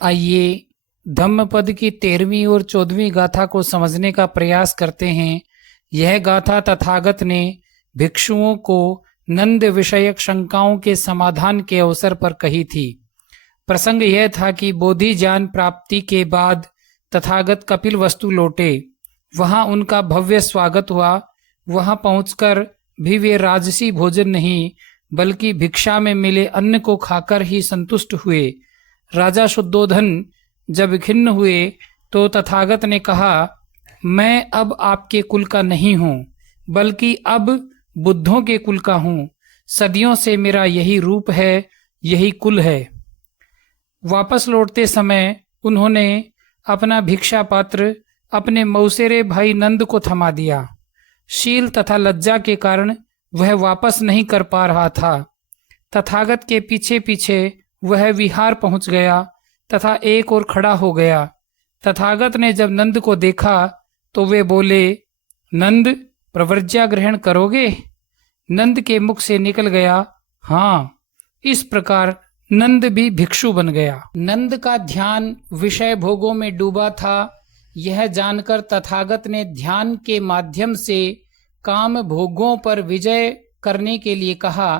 आइए धम्मपद की 13वीं और 14वीं गाथा को समझने का प्रयास करते हैं। यह गाथा तथागत ने भिक्षुओं को नंद विषयक शंकाओं के समाधान के अवसर पर कही थी। प्रसंग यह था कि बोधि ज्ञान प्राप्ति के बाद तथागत कपिल वस्तु लौटे। वहां उनका भव्य स्वागत हुआ। वहां पहुंचकर भी वे राजसी भोजन नहीं बल्कि भिक्षा में मिले अन्न को खाकर ही संतुष्ट हुए। राजा शुद्धोधन जब खिन्न हुए तो तथागत ने कहा, मैं अब आपके कुल का नहीं हूँ बल्कि अब बुद्धों के कुल का हूँ। सदियों से मेरा यही रूप है, यही कुल है। वापस लौटते समय उन्होंने अपना भिक्षा पात्र अपने मौसेरे भाई नंद को थमा दिया। शील तथा लज्जा के कारण वह वापस नहीं कर पा रहा था। तथागत के पीछे पीछे वह विहार पहुंच गया तथा एक ओर खड़ा हो गया। तथागत ने जब नंद को देखा तो वे बोले, नंद, प्रव्रज्या ग्रहण करोगे? नंद के मुख से निकल गया, हाँ। इस प्रकार नंद भी भिक्षु बन गया। नंद का ध्यान विषय भोगों में डूबा था। यह जानकर तथागत ने ध्यान के माध्यम से काम भोगों पर विजय करने के लिए कहा।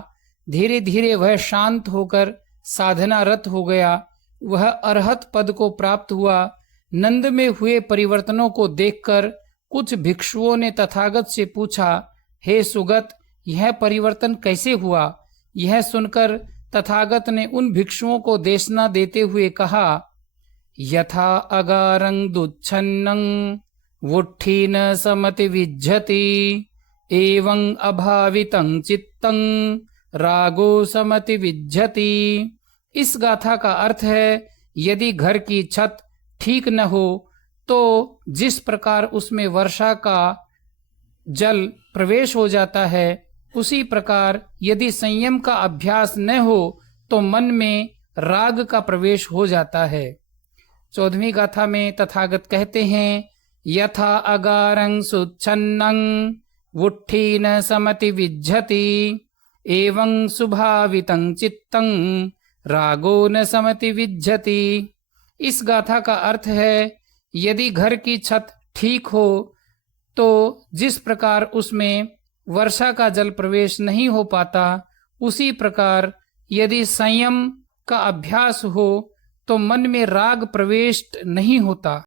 धीरे धीरे वह शांत होकर साधना रत हो गया। वह अरहत पद को प्राप्त हुआ। नंद में हुए परिवर्तनों को देखकर कुछ भिक्षुओं ने तथागत से पूछा, हे सुगत, यह परिवर्तन कैसे हुआ? यह सुनकर तथागत ने उन भिक्षुओं को देशना देते हुए कहा, यथा अगारं दुच्छन्नं वुट्ठीन समति विज्जति एवं अभावितं चित्तं रागो समति विज्जति। इस गाथा का अर्थ है, यदि घर की छत ठीक न हो तो जिस प्रकार उसमें वर्षा का जल प्रवेश हो जाता है, उसी प्रकार यदि संयम का अभ्यास न हो तो मन में राग का प्रवेश हो जाता है। 14वीं गाथा में तथागत कहते हैं, यथा अगारं सुच्छन्नं वुट्ठीन समति विज्जति एवं सुभावितं चित्तं रागो न समति विज्जति। इस गाथा का अर्थ है, यदि घर की छत ठीक हो तो जिस प्रकार उसमें वर्षा का जल प्रवेश नहीं हो पाता, उसी प्रकार यदि संयम का अभ्यास हो तो मन में राग प्रवेश नहीं होता।